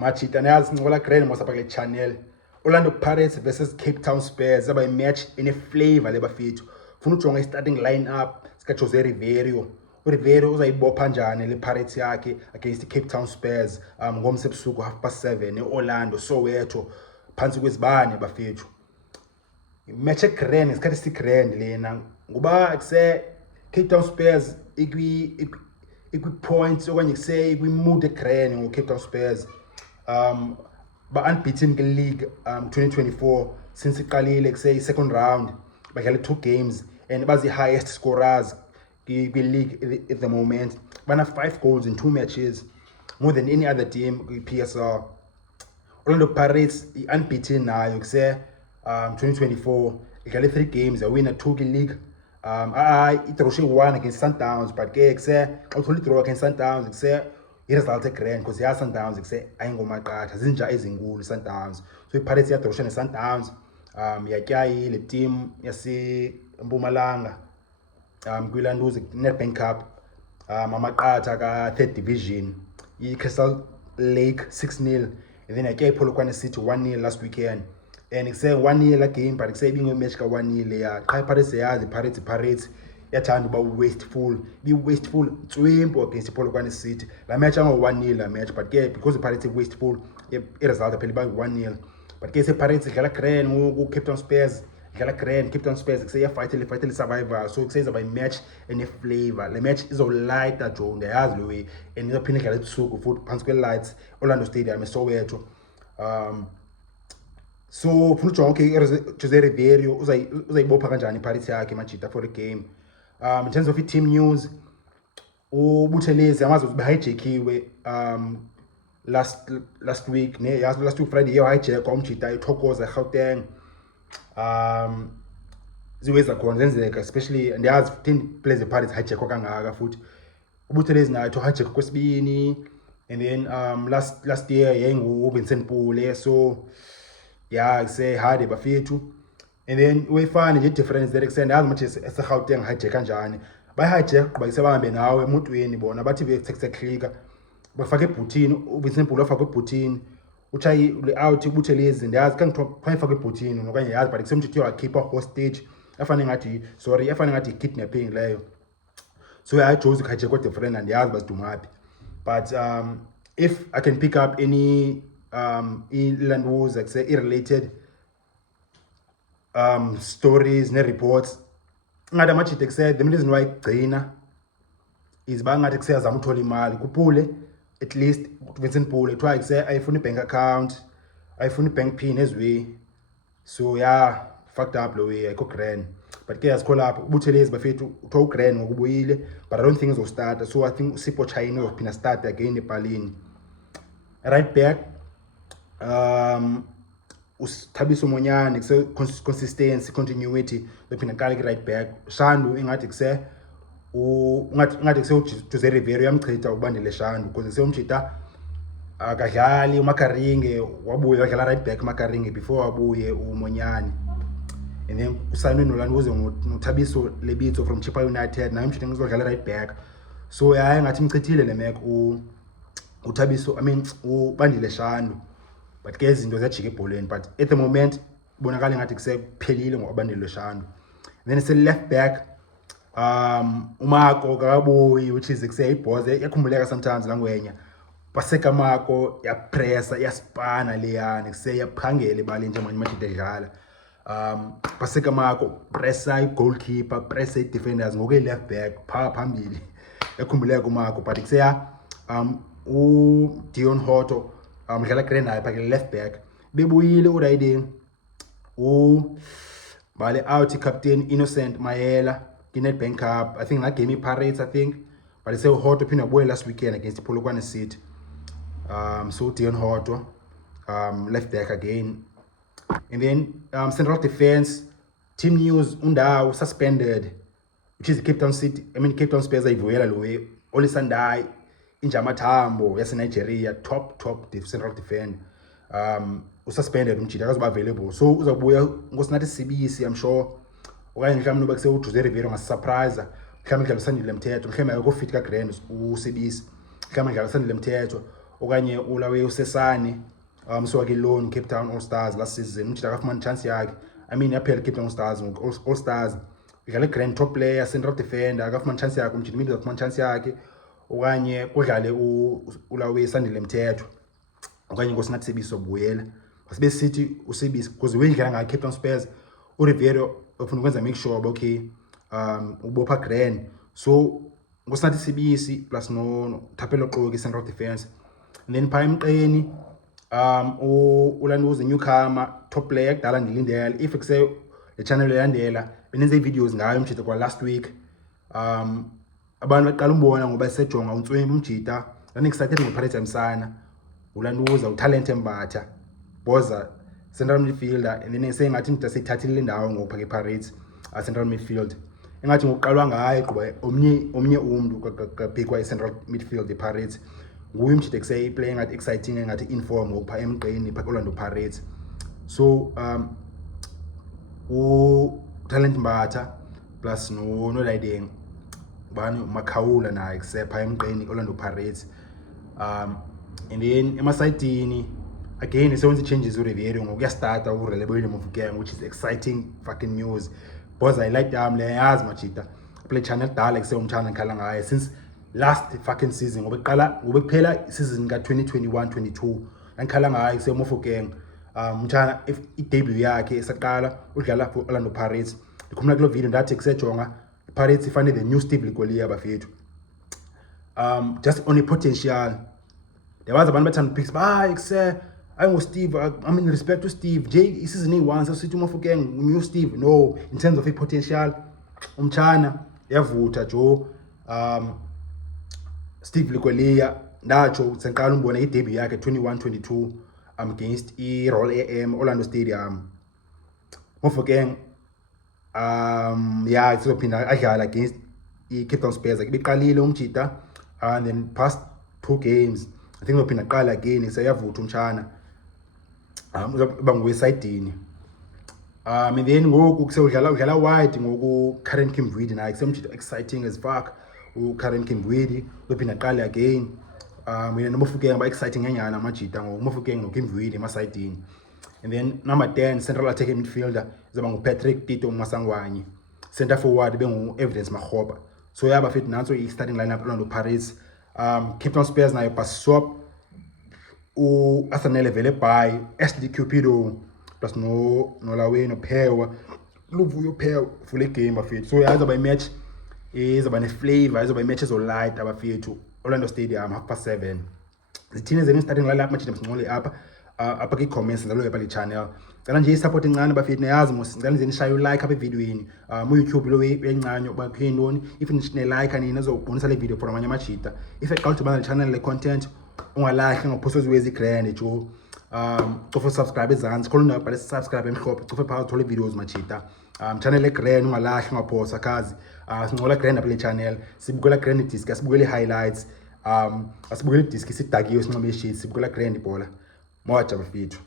Machita nayazi ngola grand mosapha kule channel. Orlando Pirates versus Cape Town Spurs zaba match in a flavor lebafethu. Funa ujonga starting lineup sika Jose Riveiro. Riveiro uzayibopha njani le Pirates yakhe against Cape Town Spurs ngomse ebusuku 7:30 eOrlando Soweto phansi kwezibane bafethu. Match grand isikhathi sigrand lena ngoba kuse Cape Town Spurs ikwi points okanye kuse ikwi mood grand ngo Cape Town Spurs ba unbeaten in league 2024 since iqalile kuse second round badlala 2 games and bazi highest scorers in league at the moment. Bana 5 goals in 2 matches, more than any other team in PSL. Orlando Pirates unbeaten nayo kuse 2024 idlale 3 games, a winner 2 in league. Itroshe 1 against Sundowns, but ke kuse awutholi draw against Sundowns kuse i-result grand because ya Sundowns kuse ayingomaqatha zinja ezinkulu Sundowns. So iPirates yadrosha ne-Sundowns yatyayi le team yase Mpumalanga kwilanduze Nedbank Cup amaqatha ka 3rd division i-Crystal Lake 6-0 and then yatya iPolokwane City 1-0 last weekend and kuse 1-0 la game but kuse ibingo match ka 1-0 ya qha iPirates yazi Pirates yathanda uba wasteful tswempo against iPolokwane City la match ango 1-0 la match but ke because iPirates wasteful i-result aphela ba 1-0 but ke iPirates idlala grand ngoku Cape Town Spurs idlala grand Cape Town Spurs kuse fight le survivor so kuse izaba match ene flavor le match izolighta jo ngayazi lo way and izophinda idlala ebusuku futhi phansi kwe lights Orlando Stadium eSoweto. So funa ujonga okay Jose Riveiro uzayibopha kanjani iPirates yakhe Majita for the game. In terms of the team news, uButhelezi amazi ukuthi behijackiwe last week last week Friday hijack umjita ithokoza eGauteng ziweza khona zenzeka especially and yazi 10 players ePirates hijack kangaka futhi uButhelezi nayo hijack kwesibini and then last year yayingu Vincent Pule so yeah say hard bafethu. And then we find a difference that extend as much as a Gauteng hijack kanjani by hijack kuba isebahambe nawe emotweni bona bathi be text clicker bafake ebhutini uBincent Pule afake ebhutini uchayi out uButhelezi ndiyazi kangithiwa fake ebhutini nokanye yazi but kusemthithi wakhipha hostage afane ngathi kidnapping leyo so I chose hijack with the friend and yazi basidumaphi but if I can pick up any land wars like say irrelated stories ne reports ngada Majita kuse the reason why igcina is bangathi kuse yazama uthola imali kuPule at least Vincent Pule try kuse ayifuna bank account ayifuna bank pin as way so yeah fucked up lo way ayikho grand but ke yasikho lapho uButhelezi bafethu utho grand ngokubuyile but I don't think izostart so I think Sipho Chaine uzophinda start again ePalini right back Thabiso Monyane kuse consistency continuity lophinda qala right back Shandu ingathi kuse ngathi kuse Jose Riveiro yamchitha ubandile Shandu because seyomjita akadlali uMakaringe wabuye wadlala right back Makaringe before wabuye uMonyane and then uSayinwe noLanduze ngoThabiso Lebitso from Chippa United naye umjita ngizodlala right back so yaye ngathi imchithile le mek uThabiso ubandile Shandu but ke izinto ziyajika ebholeni but at the moment bonakala ngathi kusephelile ngobandile Shandu. Then it's a left back uMako kabuyi which is kuse ibhoze yakhumbuleka sometimes langwenya baseka Mako ya pressa ya spana leyani kuse yaphangela ibali nje manje Majita edlala baseka Mako pressa goalkeeper pressa defenders ngoke left back phambili yakhumbuleka uMako but kuse ya Deon Hotto mdlala grand naye phakele left back bebuyile uriding bale out captain Innocent Mayela Nedbank Cup I think that game Pirates I think but it's Hotto phinda boy last weekend against Polokwane City so Deon Hotto left back again and then central defense team news Undawu suspended which is Cape Town Spurs ayivuyela lo way Olisandai Injamathambo yase Nigeria top central defender ususpended umjita akazoba available so uzabuya Nkosinathi Sibisi I'm sure okanye mhlawumbe noba kuse uJose Riveiro ngasisurprise mhlawumbe idlala sandile mthetho mhlawumbe akho fit ka grand uSibisi mhlawumbe idlala sandile mthetho okanye ulawe usesane mswake loan Cape Town All Stars last season umjita akafumana chance yakhe. I mean yaphela Cape Town Stars All Stars udlala grand top player central defender akafumana chance yakhe umjita mid akafumana chance yakhe okanye kudlale ulawe Sandile Mthetho okanye Nkosinathi Thabiso buyela basibe sithi uSibisi because wendlela nga Cape Town Spurs Riveiro ufuna ukwenza make sure okay ubopha grand so Nkosinathi Sibisi plus no Tapelo Xoki central defense and then pha emqeni ulanduza newcomer top player kudala ndilindela if kuse le channel yalandela benenze videos ngayo umjita kwa last week abantu baqala umbona ngoba sejonga uNtswembu umjita and excited ngopharetha emsana ulanduza uThalente Mbatha boza central midfielder and then sengathi into seyithathile indawo ngopha ke Pirates central midfield engathi ngokuqalwa ngayo qoba omnye umuntu kabhekwa central midfield Pirates nguye umjita kusey play ngathi exciting ngathi inform ngopha emqeni pha Orlando Pirates so uThalente Mbatha plus no Riding bani Makhaula naye kusepha emqeni Orlando Pirates and then emasidini again sewenza changes uRiveiro ngokuyastata uRelebohile Mofokeng which is exciting fucking news because I like le yazi machita play channel dala kusewumchana ngikhala ngaye since last fucking season ngoba kuphela season ka 2021-22 ngikhala ngaye kuseMofokeng mchana if i-debut yakhe esaqala udlala for Orlando Pirates ikhumula kulo video ndathi kusejonga Pirates ifane the new Steve Likoliya bafethu just on a potential there was abantu bathanda picks kuse Steve I mean respect to Steve J season e1 so sithi uMofokeng new Steve no in terms of a potential umchana yavutha jo Steve Likoliya ndacho senqala umbona i-debut yakhe 21-22 against i-Roll AM Orlando Stadium Mofokeng yeah sizophinda adlala against i-Cape Town Spurs ibiqalile umjita and then past 2 games I think uzophinda qala again sayavutha umchana uzoba ngowesidini and then ngoku kusewudlala wide ngoku Karim Kimvuidi naye kusemjita exciting as fuck Karim Kimvuidi uzophinda qala again mina noMofokeng ba exciting nyanyana amajita ngoMofokeng noKimvuidi emasidini and then number 10 central attacking midfielder izoba nguPatrick Tito Maswanganyi center forward bengu Evidence Makgopa so yaba fit nanso i-starting lineup Orlando Pirates Cape Town Spurs nayo baswap uArsenal vele by SD Cupido plus no Laweno Phewa Luvuyo Phewa full game bafethu so yazoba imatch izoba ne-flavor izoba imatch ezolight abafethu Orlando Stadium 7:30 zithina zeni starting lineup match nemsingole apha ki-comments njalo yapha le-channel cala nje i-support encane bafethu niyazi mos ngicela nizeni shaye ulike apha evidweni mu-YouTube lo encane uba phindoni if nine-like anini azobonisa le video for amanye amajita if eqala ukuthi bana le-channel le-content ungalahli ngaphosa ziwezi grand jo cofa subscribe ezansi khona unabhale subscribe emhlophe cofa phakathi uthole videos machita channel le-grand ungalahli ngaphosa kazi sincola grand apha le-channel sibukela grand disc asibukela i-highlights asibukela i-disc isidakiwe sinqobe i-sheet sibukela grand ibhola moja bafethu